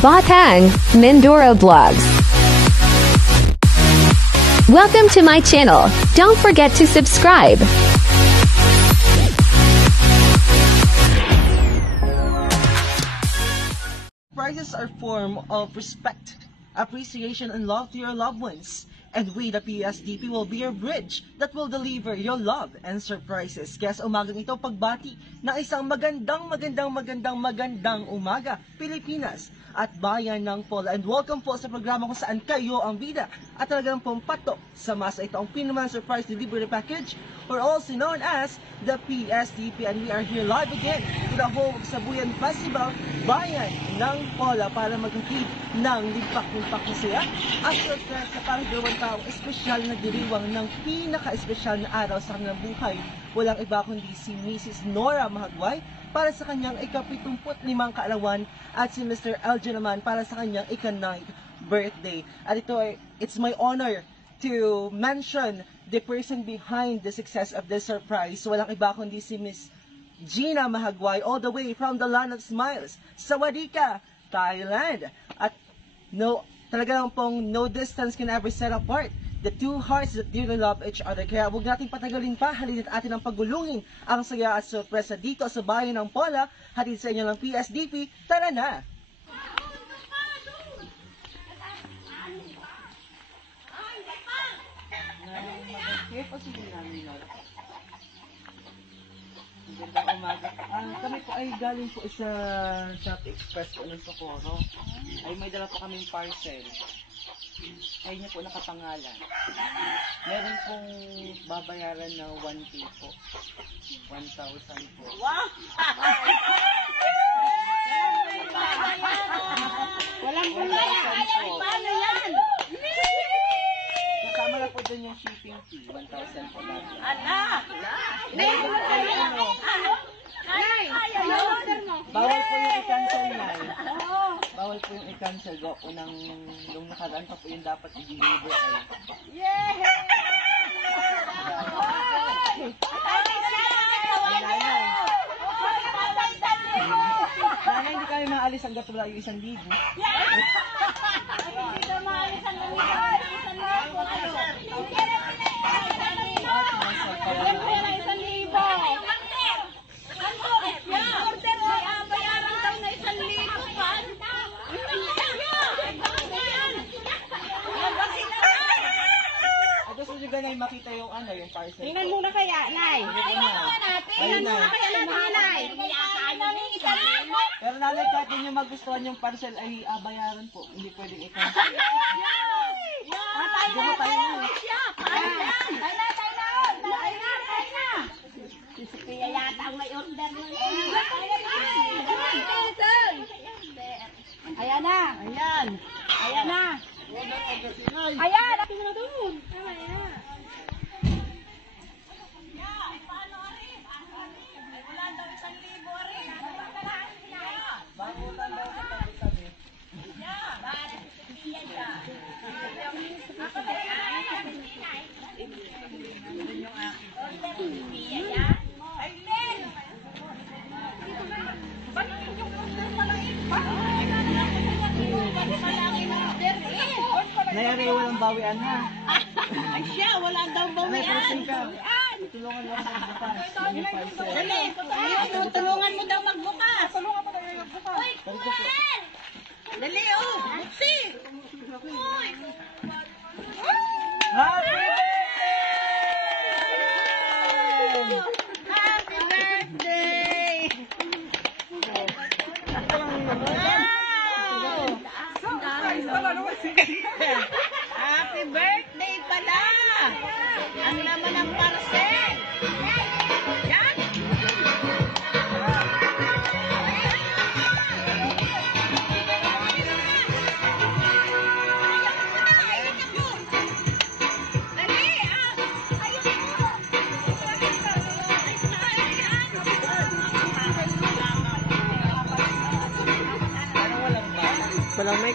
Batang, Mindoro Vlogs. Welcome to my channel. Don't forget to subscribe. Prizes are a form of respect, appreciation, and love to your loved ones. And we, the PSDP, will be your bridge that will deliver your love and surprises. Kaya sa umagang ito, pagbati na isang magandang umaga, Pilipinas at bayan ng Pola. And welcome po sa programa kung saan kayo ang bida at talagang pong patok sa masa. Ito ang Pinaman Surprise Delivery Package, or also known as the PSDP. And we are here live again to the whole Sabuyan Festival, bayan ng Pola, para magkakit ng limpak-limpak na saya at surprise sa parang gawang taong espesyal na diriwang ng pinaka-espesyal na araw sa kanilang buhay. Walang iba kundi si Mrs. Nora Mahagway para sa kanyang ika-75 kaarawan at si Mr. LJ naman para sa kanyang ika-9th birthday. At ito ay, it's my honor to mention the person behind the success of this surprise. Walang iba kundi si Miss Gina Mahagway, all the way from the land of smiles, Sawadika, Thailand. At talaga lang pong no distance can ever set apart the two hearts that dearly love each other. Kaya huwag natin patagalin pa, halina't atin ang pagulungin ang saya at sorpresa dito sa bayan ng Pola. Hatid sa inyo ng PSDP, tara na! Magandang umaga. Kami po ay galing po sa Shopee Express po ng Socorro. Ay may dala po kaming parcel. Ay niya po nakapangalan. Meron pong babayaran na 1K po. 1,000 po. Wow! Walang bayaran po. Paano yan? Kasama na po dun yung shipping fee. 1,000 po lang. Ala! Bawal po yung i-cancel na. Bawal po yung i-cancel. Gawa po ng yung nakaraan pa po yung dapat i-deliver ay. Yay! Nanay, hindi kami maalis hanggat wala yung 1,000. Hindi ka maalis hanggang 1,000. Gusto nyo ganay makita yung yung parcel. Tingnan muna kaya, Nay. Tingnan muna kaya natin, Nay. Pero nanay, kahit din yung magustuhan yung parcel ay bayaran po. Hindi pwedeng i-cancel. Hindi mo tayo na. Si Sophia yata ang may order mo. Ayan na. Ayan. Ayan na. Ayan. Tingnan na doon. Ayan. Wala daw 1,000 rin. Bakutan daw sa tabi-tabi. Nayari, walang bawian ha. Ay siya, wala daw bawian. Tulungan mo ako magbukas. Dali, tulungan mo daw magbukas. Tulungan mo daw magbukas. Uy, Kuwan! Dali, buksi! Uy! Happy birthday! Happy birthday pala! Ang laman ng parcel! Yan! Walang mic.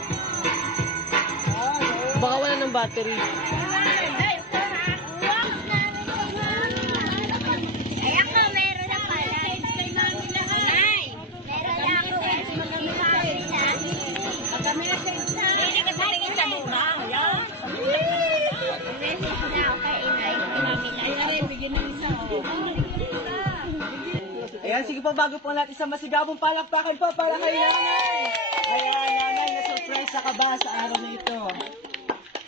Baka wala ng battery. Ayan ko, meron na pala. Nay, meron na ako. bago po natin sa masigabong palakpakan po para kay nanay. Ayan, nanay, na-surprise ka ba sa araw na ito?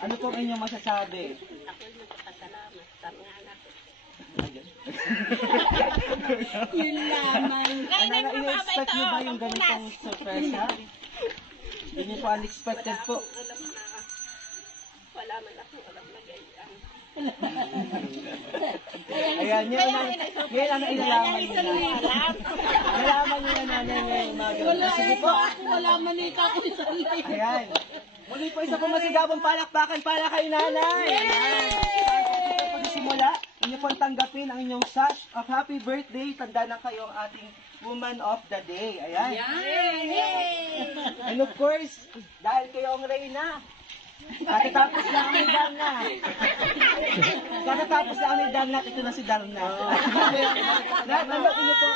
Ano pong inyong masasabi? Yun lamang. Ano na, ina-expect niyo ba yung ganitong surprise, ha? Hindi niyo po unexpected po. Ayan, yun ang inalaman niyo na. Inalaman niyo na nanay ngayong umaga. Sige po. Wala manika ko sa live. Ayan. Muli po isa po masigabong palakpakan para kay nanay. Ayan. Ito po simula. Inyo pong tanggapin ang inyong sash of happy birthday. Tanda na kayo ang ating woman of the day. Ayan. And of course, dahil kayo ang reyna, kakatapos na ang Darna. Kakatapos na ang Darna, ito na si Darna. Natanggap niyo po.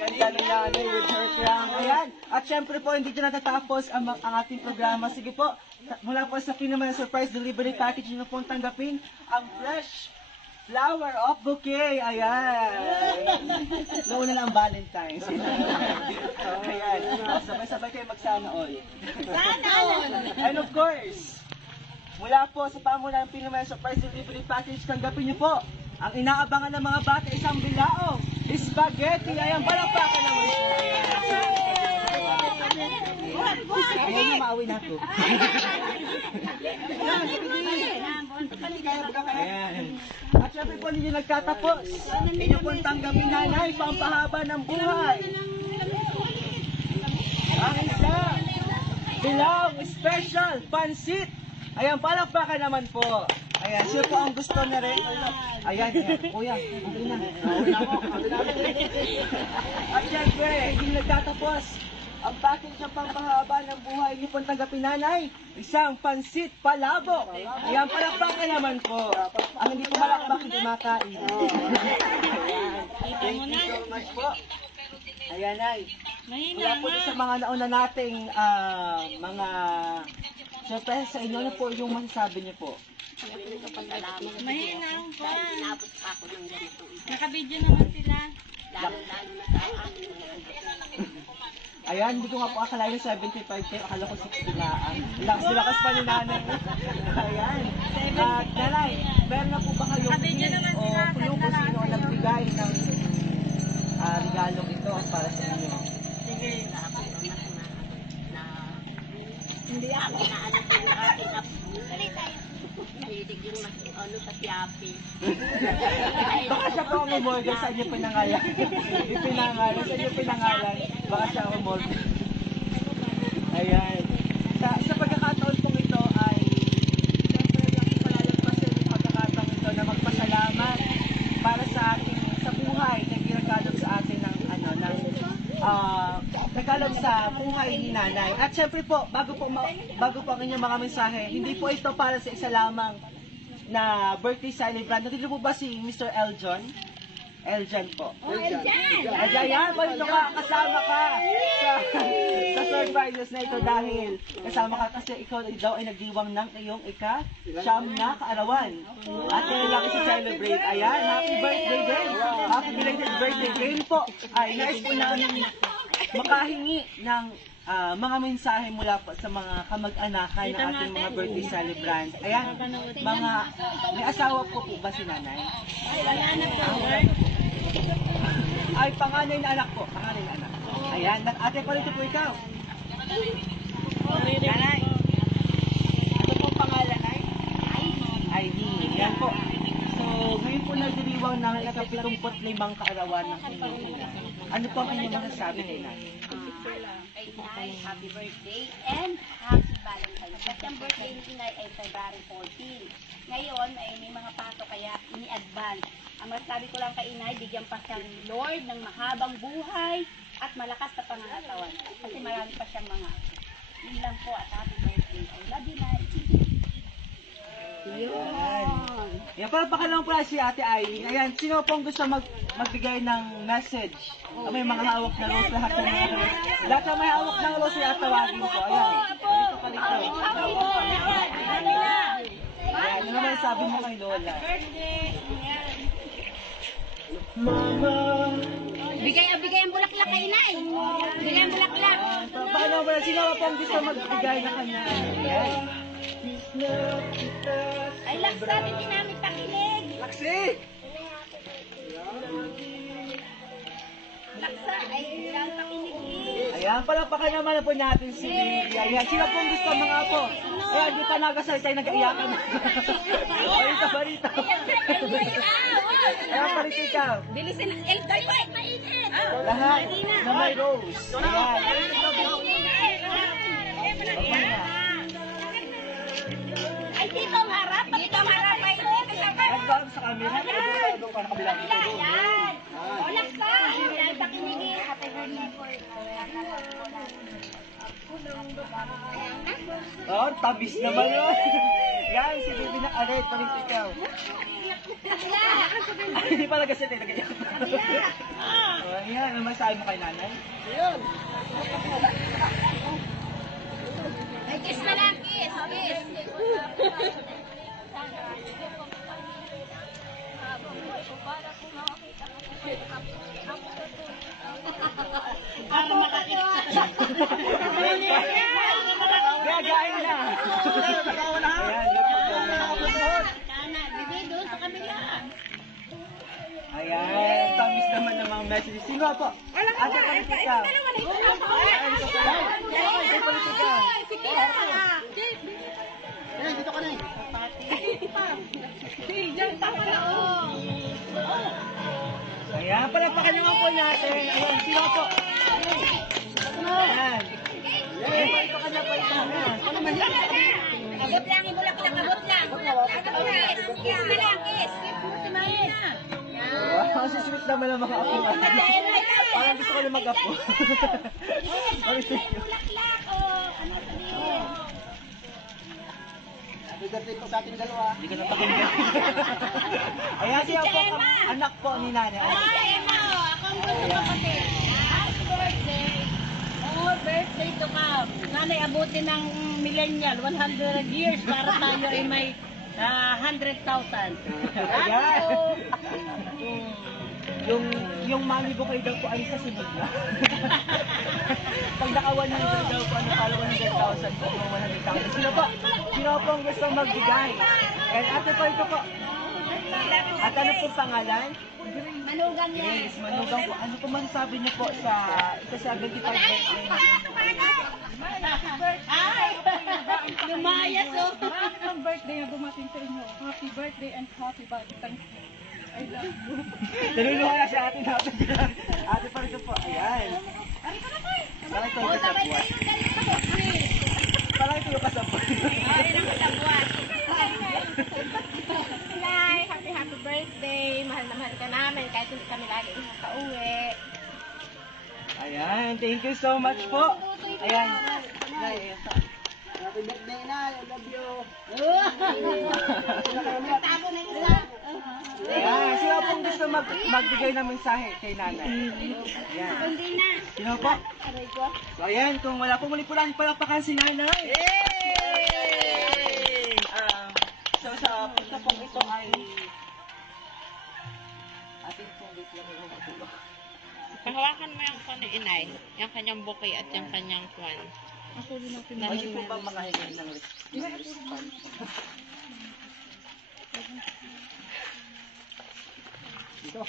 Ganda ng nanay with her crown. Ayan. At syempre po, hindi dyan natatapos ang ating programa. Sige po, mula po sa Pinaman Surprise Delivery Package, nyo pong tanggapin ang fresh flower of bouquet. Ayan. Nauna na ang Valentine's. Ayan. Sabay-sabay kayo magsana all. And of course, mula po sa pamulan ng Pinaman Surprise Delivery Package, tanggapin nyo po ang inaabangan ng mga bata, isang bilaong spaghetti. Ayan, palakpakan naman po. Ayan na, maawi na ito. Ayan. At syempre po, hindi nyo nagtatapos. Inyo pong tanggapin nanay, pampahaba ng buhay. Ang isa, bilaong special pansit. Ayan, palakpakan naman po. Ayan, siya po ang gusto na rin. Ayan, kuya, okay na. At syempre, hindi nagtatapos. Ang package ng pampahaba ng buhay niyo pong tanggapin nanay, isang pansit palabok. Ayan, palakpakan naman po. Ang hindi ko malakpak, hindi makain. Thank you so much po. Ayan, ay. Mula po sa mga nauna nating mga syempre sa inyo na po yung masasabi niyo po. Mahina po. Nakabidyo naman sila. Ayan, hindi ko nga po akalain 75 kayo. Akala ko 60 na. Lakas pa ni nanay. Ayan. At nanay, meron na po ba kayong gift o kung sino ang nagbigay ng regalong ito para sa inyo? Sige. Hindi ako naanak ko ng aking apo. Hilig yung ano sa Siapi. Baka siya po ang umorder sa inyo pinangalan. Ipinangalan, sa inyo pinangalan. Baka siya ang umorder. Ayan. Sa pagkakataon pong ito ay siyempre lang palalagpasin yung pagkakataon ito na magpasalamat para sa ating sa buhay na ginagalog sa atin ng nagkalog sa buhay ni nanay. At syempre po, bago po ang inyong mga mensahe, hindi po ito para sa isa lamang na birthday celebrant. Nandito po ba si Mr. Eljon? Eljon po. Eljon, yan po ito ka, kasama ka sa surprises na ito dahil kasama ka kasi ikaw daw ay nagdiwang ng iyong ika-siyam na kaarawan. At kaya lang celebrate. Ayan, happy birthday din. Happy belated birthday. Ngayon po, ay nais po namin makahingi ng mga mensahe mula po sa mga kamag-anakan ng ating mga birthday celebrant. Ayan, may asawa po ba si nanay? Ay, panganay na anak po. Panganay na anak. Ayan, ate pa rito po ikaw. Nanay. Ano pong pangalan ay? Ivy. Yan po. So, ngayon po nagdiriwang ng ika-75 kaarawan ng inyong ina. Ano po ang inyong masasabi kay nanay? Inay, happy birthday and happy Valentine's. Kasi ang birthday ni Inay ay February 14. Ngayon ay may mga pato kaya ini-advance. Ang masasabi ko lang kay Inay, bigyan pa siya ng Lord ng mahabang buhay at malakas na pangangatawan. Kasi marami pa siyang mga. Yun lang po at happy birthday. I love you, Inay. Yan, palpakan po si Ate Ai. Ayan, sino pong gusto magbigay ng message? May mga hawak na rose, lahat ng mga rose. Lahat ng may hawak ng rose, tawagin ko. Ayan, palito. Ayan, ano naman sabi mo kay Lola? Bigay ang bulaklak kay Nay. Bigay ang bulaklak. Paano ba? Sino pa ang gusto magbigay na kanya? Ayan. Ay, laksa, hindi namin pakinig. Laksi! Laksa, ay, hindi namin pakinig. Ayan, palapakan naman po natin si Lydia. Ayan, sino pong gusto mga po? Ayan, di pa nagasalita, nag-iyakan na. Barita. Ayan, palit ikaw. Bilisin ang elkay pa, mainit. Lahat na may rose. Ayan. Ay, dito ang harap. Dito ang harap. Ay, dito sa harap. Nagbago sa camera. Doon ka na kabilang. Yan. O, laksa. Ay, pakinigin. Happy birthday po. Oh, tabis naman yun. Yan, si Bibi na aray, palit ikaw. Hindi pa nagasit eh, nag-iyak. Ayan, ano masabi mo kay nanay? Ay, kiss na lang, kiss. Kiss. Para makakita. Gagain na. Bibi, doon sa kabila. Ayan, tamis naman ng mga messages. Sino po? Ate, palit ikaw. Ayan, ito ka lang. Ay, palit ikaw. Dito ka na eh. Diyan, tama na oh. Ayan, palapakan naman po natin. Ayan, sino po? Ayan. Ayan, palito ka na, palito ka na. Abot lang, ibulaklak, abot lang. Kiss na lang, kiss. Wow, si sweet naman ang mga apo. Parang gusto ko na mag-apo. Ibulaklak, oh. Ano sabihin? Hindi ka napakinggan. Ayan, siya po anak po ni nanay. Ay, Emma, oh. Ako ang gusto ko kasi. Happy birthday. More birthday to come. Nanay, abutin ng millennial, 100 years para tayo ay may 100,000. Ayan. Yung mami ko kayo daw po ay sa sunod na. Pag naka 100 daw po, ano pala 100,000 po, 100,000. Sino po ang gusto magbigay? And ate po ito po. At ano po pangalan? Manugang yan. Yes, manugang po. Ano po masasabi niyo po sa 75 birthday? Ay! Lumayas, oh. Marami kang birthday na dumating sa inyo. Happy birthday and happy Valentine's Day. I love you. Naluluha na si ate natin. Ate pa rin po. Ayan. Parang ito yung kasabwat. Parang ito yung kasabwat. Ay, lang kasabwat. Nay, happy birthday. Mahal na mahal ka namin kahit hindi kami lagi nakauwi. Ayan. Thank you so much po. Ayan. Happy birthday na, I love you. Tago na isa. Ayan. Sino pong gusto magbigay ng mensahe kay nanay? Ayan. Hindi na. Sino po? Aray ko. So ayan, kung wala pong muli po lang palakpakan si nanay. So sa punta pong ito ay ating pong wait lang yung matulo. Pahawakan mo yung kanya inay, yung kanyang bouquet at yung kanyang kwan. Pwede po ba makahingi ng response? Dito.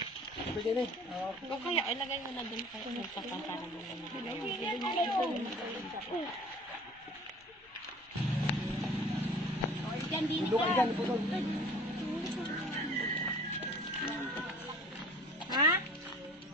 Pwede na eh. O kaya, ilagay mo na dun kayo yung para mo naman. Diyan din Doon ka dyan, putol. ha?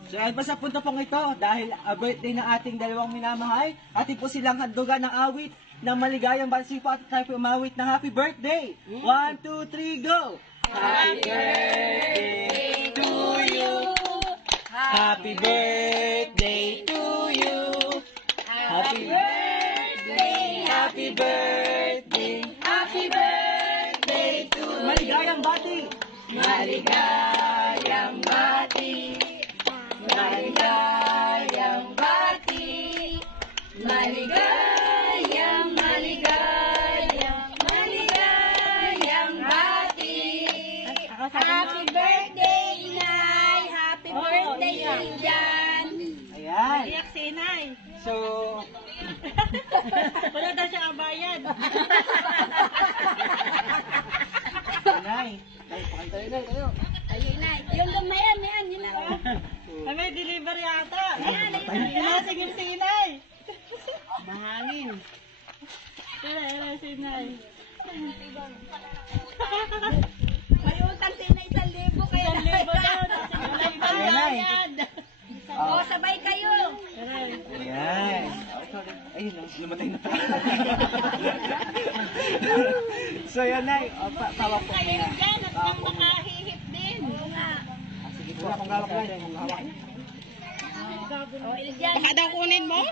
So ay pa sa punta pong ito, dahil birthday ng ating dalawang minamahal, atin po silang handugan ng awit ng maligayang bansipo at tayo po umawit ng happy birthday. 1, 2, 3, go! Happy birthday to you! Happy birthday to you! Happy birthday! Happy birthday! Happy birthday to you! Maligayang bati! Maligayang bati! Maligayang bati, maligayang, maligayang, maligayang bati. Happy birthday, Inay! Happy So, Wala daw siya abayan. Inay. Ay, pakanta Inay, tayo. Ayun na. Yung dam na yan, yun na. Ay, may delivery yata. Ayan, Sinasingil si Inay. Mahangin. Ayan, si Inay. May utang din na 1,000 kaya 1,000 daw. Inay. O, sabay kayo. Ayan. Ayun, lumatay na. So, yan, Nay. Tawa po Kayo niya. dyan at nang makahihip din. Oo nga. Sige po, kung hawak na. O, Iljan. Baka daw kunin mo?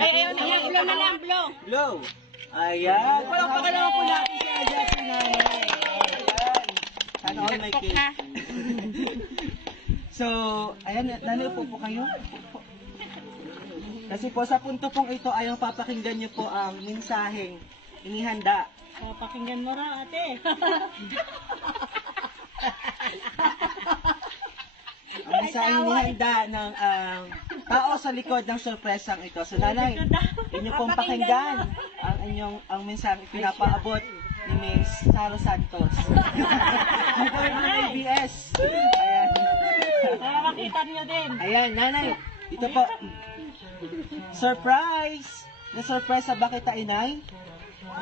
Ayun, blow na lang, blow. Blow. Ayan. Palakpakan po natin si Aja, si Nanay. Ayan. Sana all may cake. Ha? So, ayan, Nanay, upo po kayo. Kasi po sa punto pong ito ay papakinggan niyo po ang mensaheng inihanda. Pakinggan mo raw, ate. Ang mensaheng inihanda ng tao sa likod ng sorpresang ito. So, Nanay, inyo pong pakinggan ang mensaheng pinapaabot ni Miss Saro Santos. Ito yung ABS. Ayan. Para makita niyo din. Ayan, Nanay. Ito po. Surprise! Na-surpresa ba kita, Inay?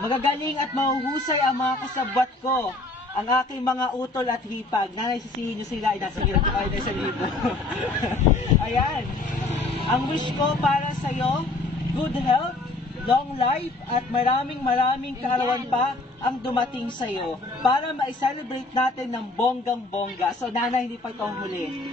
Magagaling at mahuhusay ang mga kasabwat ko. Ang aking mga utol at hipag. Nanay, sisihin nyo sila. Inasihiran ko kayo na sa libo. Ayan. Ang wish ko para sa'yo, good health, long life, at maraming kaarawan pa ang dumating sa'yo para ma-celebrate natin ng bonggang-bongga. So, Nanay, hindi pa ito ang huli.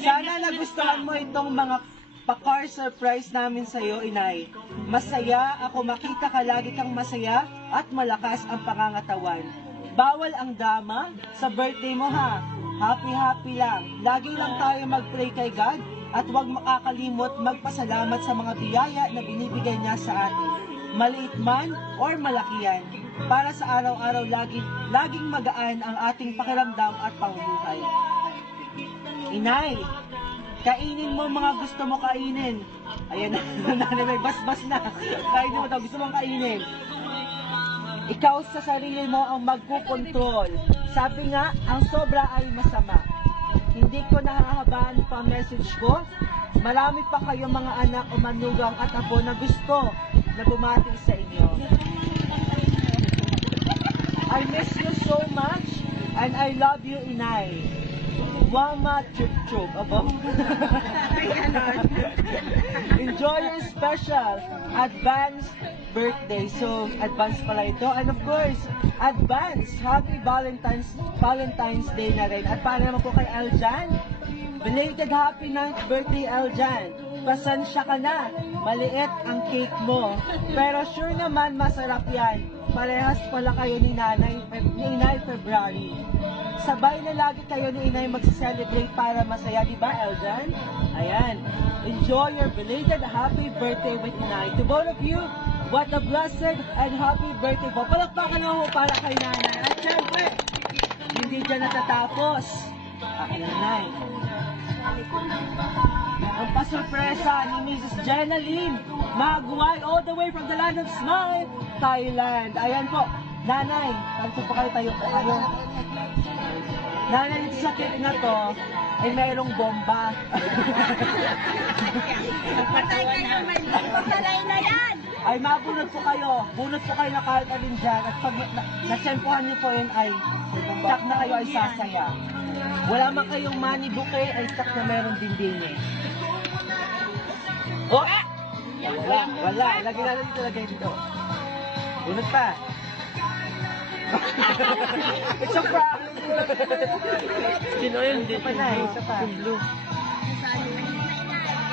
Sana nagustuhan mo itong mga pa-car surprise namin sa'yo, Inay. Masaya ako makita ka lagi kang masaya at malakas ang pangangatawan. Bawal ang drama sa birthday mo, ha? Happy lang. Lagi lang tayo mag-pray kay God at huwag makakalimot magpasalamat sa mga biyaya na binibigay niya sa atin. Maliit man or malaki yan. Para sa araw-araw laging magaan ang ating pakiramdam at pamumuhay. Inay, kainin mo mga gusto mo kainin. Ayan na, Nanay, may basbas na. Kainin mo ito, gusto mong kainin. Ikaw sa sarili mo ang magkukontrol. Sabi nga, ang sobra ay masama. Hindi ko nahahabaan pa message ko. Marami pa kayong mga anak o manugang at apo na gusto na bumati sa inyo. I miss you so much and I love you, Inay. Mama Chup Chup. Abo. Enjoy your special advance birthday. So, advance pala ito. And of course, advance happy Valentine's Day na rin. At para naman po kay Eljan, belated happy 9th birthday, Eljan. Pasensya ka na, maliit ang cake mo. Pero sure naman masarap yan. Parehas pala kayo ni Inay February. Sabay na lagi kayo ni Inay mag-celebrate para masaya, di ba, Eljan? Ayan. Enjoy your belated happy birthday with Inay. To both of you, what a blessed and happy birthday po. Palakpakan na ho para kay Nanay. At syempre, hindi dyan natatapos. Akin na, Nanay. Ang pasurpresa ni Mrs. Jenaline Maguay all the way from the land of Smile, Thailand. Ayan po. Nanay, tanto po kayo, tayo po kayo. Nanay, dito sa cake na to, ay mayroong bomba. Patay kayo, may patay na yan. Ay mabunod po kayo. Bunot po kayo na kahit alin dyan. At pag nasempuhan niyo po yun ay sak na kayo ay sasaya. Wala man kayong money bouquet ay sak na meron din din eh. Oh! Wala. Lagi dito. Bunot pa. It's a prank. Sino yun? Isa pa na, isa pa. Yung blue.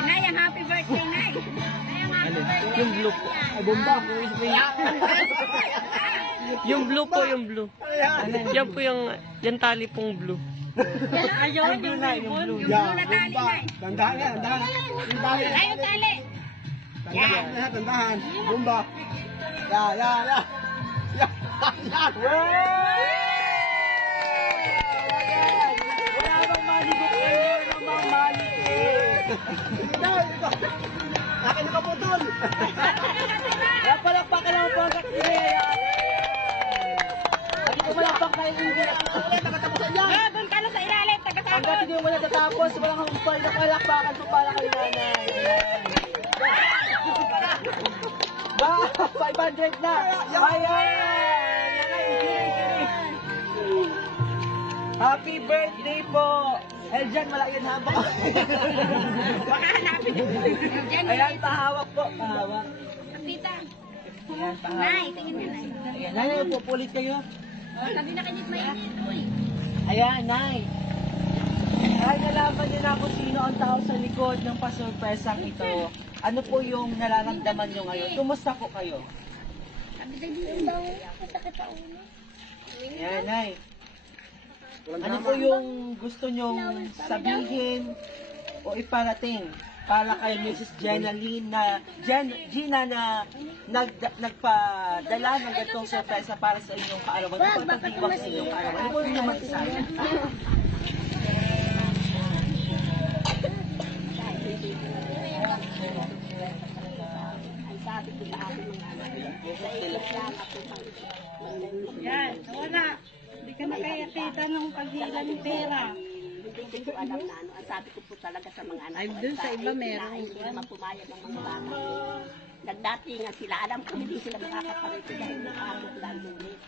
Inay, ang happy birthday, Inay. Yung blue po. Ay, bomba. Yung blue po, yung blue. Yan po yung, yan tali pong blue. Ayaw, Yung blue na, yung blue. Yung natali, Inay. Tandahan. Ay, yung tali. Tandahan. Bomba. Ya. Wala bang mali bouquet? Wala bang mali cake? Akin nakaputol. Kaya palakpakan naman po ang kakti. At ito malakpak na yung hindi. At ito ulit nakatapusan yan. Doon ka na sa ilalim, taga-sabot. Hanggat hindi mo natatapos, walang humpay na palakpakan po para kay nanay. Ba, 500 na. Ayan. Happy birthday po. Eljan, malayan habang. Baka hanapin. Ayan, pahawak po. Pahawak. Tita. Ayan, pahawak. Nay, tingin mo, Nay. Ayan, nanay, pupulit kayo. Sabi na kanyit mainit, uy. Ayan, nay. Ay, nalaman niyo na kung sino ang tao sa likod ng pasurpresang ito. Ano po yung nararamdaman niyo ngayon? Kumusta po kayo? Sabi na hindi daw. Masakit sa ulo. Ayan, nay. Ano po yung gusto nyong sabihin o iparating para kay Mrs. Gina na nagpadala ng gatong sorpresa para sa inyong kaarawan? Ipagpagdiwang sa inyong kaarawan. Ano po yung naman isa? Ang sabi ko sa akin ng anak. Sa ilos lang ako. Yan, wala. Hindi ka na kaya tita ng paghila ng pera. Hindi ko alam na ano. Ang sabi ko po talaga sa mga anak. Ay, dun sa iba meron. Hindi naman pumayag ng mga bata. Nagdatingan sila. Alam ko hindi sila makakaparito dahil nakakot lang ulit.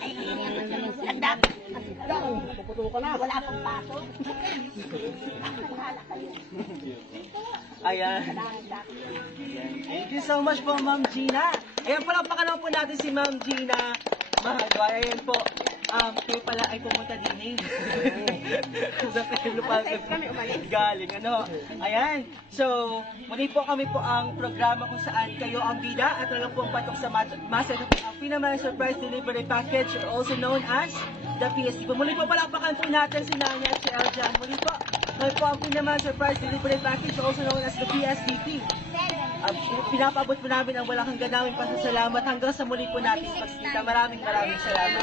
Ay, nagdatingan sila. Wala pang pasok. Ako bahala kayo. Ayan. Thank you so much po, Ma'am Gina. Ayan, palakpakan po natin si Ma'am Gina Mahagway. Ayan po. Kayo pala ay pumunta din sa Pilupal galing, ano. Ayan. So, muli po kami po ang programa kung saan kayo ang bida at talagang pong patok sa masa ng Pinamay Surprise Delivery Package, also known as the PSD. Muli po palakpakan po natin si Nanya at si Eljan. Muli po, kami po ang Pinamay Surprise Delivery Package, also known as the PSDP. Pinapabot po namin ang walang hanggan namin pasasalamat hanggang sa muli po natin pagkita. Maraming salamat.